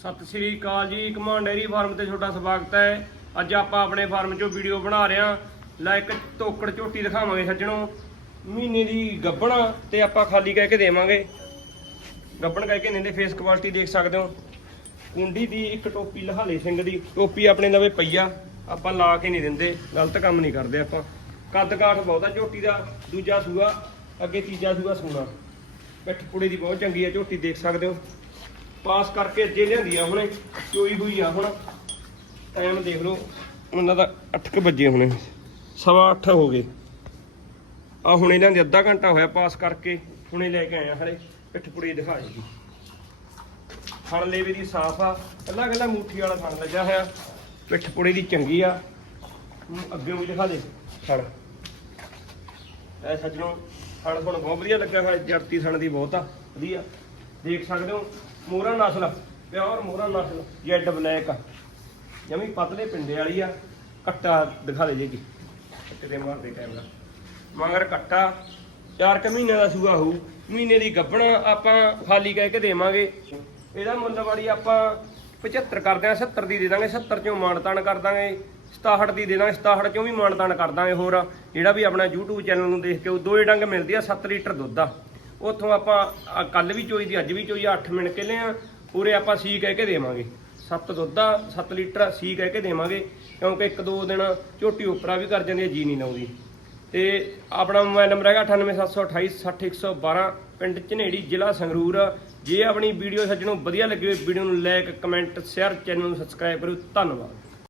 ਸਤਿ ਸ੍ਰੀ ਅਕਾਲ ਜੀ command dairy farm ਤੇ ਤੁਹਾਡਾ ਸਵਾਗਤ ਹੈ। ਅੱਜ ਆਪਾਂ ਆਪਣੇ ਫਾਰਮ 'ਚੋਂ ਵੀਡੀਓ ਬਣਾ ਰਹੇ ਹਾਂ। ਲੈ ਇੱਕ ਤੋਕੜ ਝੋਟੀ ਦਿਖਾਵਾਂਗੇ ਸੱਜਣੋ। ਮਹੀਨੇ ਦੀ ਗੱਬਣਾ ਤੇ ਆਪਾਂ ਖਾਲੀ ਕਹਿ ਕੇ ਦੇਵਾਂਗੇ। ਗੱਬਣ ਕਹਿ ਕੇ ਦਿੰਦੇ ਫੇਸ ਕੁਆਲਿਟੀ ਦੇਖ ਸਕਦੇ ਹੋ। ਕੁੰਡੀ ਦੀ ਇੱਕ ਟੋਪੀ ਲਹਾਲੇ ਸਿੰਘ ਦੀ, ਟੋਪੀ ਆਪਣੇ ਲਵੇ ਪਈਆ ਆਪਾਂ ਲਾ ਕੇ ਨਹੀਂ ਦਿੰਦੇ, ਗਲਤ ਕੰਮ ਨਹੀਂ ਕਰਦੇ ਆਪਾਂ। ਕੱਦ ਕਾਠ ਬਹੁਤਾ ਝੋਟੀ ਦਾ, ਦੂਜਾ ਸੂਆ, ਅੱਗੇ ਤੀਜਾ ਸੂਆ ਸੋਨਾ। ਪਿੱਠ ਪੁੜੇ ਦੀ ਬਹੁਤ ਚੰਗੀ ਹੈ ਝੋਟੀ, ਦੇਖ ਸਕਦੇ ਹੋ। ਪਾਸ ਕਰਕੇ ਅੱਜੇ ਲਿਆਂਦੀ ਆ ਹੁਣੇ ਚੋਈ ਹੋਈ ਆ ਹੁਣ। ਟਾਈਮ ਦੇਖ ਲਓ। ਉਹਨਾਂ ਦਾ 8 ਵਜੇ ਹੁਣੇ। ਸਵਾ 8 ਹੋ ਗਏ। ਆ ਹੁਣੇ ਲਿਆਂਦੀ ਅੱਧਾ ਘੰਟਾ ਹੋਇਆ ਪਾਸ ਕਰਕੇ ਹੁਣੇ ਲੈ ਕੇ ਆਇਆ ਹਲੇ ਪਿੱਠ ਪੁੜੀ ਦਿਖਾ ਜੀ। ਫੜ ਲੇਵੇ ਦੀ ਸਾਫ਼ ਆ। ਕੱਲਾ ਕੱਲਾ ਮੂਠੀ ਵਾਲਾ ਫੜ ਲੱਗਿਆ ਹੋਇਆ। ਪਿੱਠ ਪੁੜੀ ਦੀ ਚੰਗੀ ਆ। ਅੱਗੇ ਵੀ ਦਿਖਾ ਦੇ। ਫੜ। ਐ ਸੱਜਣੋ ਫੜ ਹੁਣ ਬਹੁਤ ਵਧੀਆ ਲੱਗਾ ਹੋਇਆ। ਜਰਤੀ ਸਣ ਦੀ ਬਹੁਤ ਆ। ਵਧੀਆ। ਦੇਖ ਸਕਦੇ ਹੋ, ਮੋਹਰਾ ਨਸਲ, ਪਿਓਰ ਮੋਹਰਾ ਨਸਲ, ਜੈਡ ਬਲੈਕ ਜਮੀ ਪਤਲੇ ਪਿੰਡੇ ਵਾਲੀ ਆ, ਕੱਟਾ ਦਿਖਾ ਦੇ ਜੀ ਕੀ। ਕਿਤੇ ਮਾਰਦੇ ਕੈਮਰਾ ਮਗਰ ਕੱਟਾ 4 ਕ ਮਹੀਨੇ ਦਾ ਸੂਆ ਹੋਊ, ਮਹੀਨੇ ਦੀ ਗੱਭਣਾ ਆਪਾਂ ਖਾਲੀ ਕਹਿ ਕੇ ਦੇਵਾਂਗੇ। ਇਹਦਾ ਮੁੱਲ ਵਾਲੀ ਆਪਾਂ 75 ਕਰਦੇ ਆ 70 ਦੀ ਦੇ ਦਾਂਗੇ 70 ਚੋਂ ਮਾਨਤਾਨ ਕਰ ਦਾਂਗੇ 67 ਦੀ ਦੇ ਦਾਂਗੇ 67 ਚੋਂ ਵੀ ਮਾਨਤਾਨ ਕਰ ਦਾਂਗੇ ਹੋਰ। ਜਿਹੜਾ ਵੀ ਆਪਣਾ YouTube ਚੈਨਲ ਨੂੰ ਦੇਖ ਕੇ ਉਹ ਦੋਏ ਡੰਗ ਮਿਲਦੀ ਆ 7 ਲੀਟਰ ਦੁੱਧ ਆ। ਉੱਥੋਂ ਆਪਾਂ ਕੱਲ ਵੀ ਚੋਈ ਦੀ, ਅੱਜ ਵੀ ਚੋਈ 8 ਮਿੰਟ ਕਿਲੇ ਆ, ਪੂਰੇ ਆਪਾਂ ਸੀ ਕਹਿ ਕੇ ਦੇਵਾਂਗੇ। 7 ਦੁੱਧ ਆ 7 ਲੀਟਰ ਸੀ ਕਹਿ ਕੇ ਦੇਵਾਂਗੇ, ਕਿਉਂਕਿ ਇੱਕ ਦੋ ਦਿਨ ਝੋਟੀ ਉਪਰਾ ਵੀ ਕਰ ਜਾਂਦੀ ਹੈ ਜੀ ਨਹੀਂ ਲਾਉਂਦੀ। ਤੇ ਆਪਣਾ ਮੋਬਾਈਲ ਨੰਬਰ ਹੈਗਾ 9872860112 ਪਿੰਡ ਝਨੇੜੀ, ਜ਼ਿਲ੍ਹਾ ਸੰਗਰੂਰ। ਜੇ ਆਪਣੀ ਵੀਡੀਓ ਸੱਜਣੋਂ ਵਧੀਆ ਲੱਗੀ ਹੋਈ, ਵੀਡੀਓ ਨੂੰ ਲਾਈਕ, ਕਮੈਂਟ, ਸ਼ੇਅਰ, ਚੈਨਲ ਨੂੰ ਸਬਸਕ੍ਰਾਈਬ ਕਰੋ ਧੰਨਵਾਦ।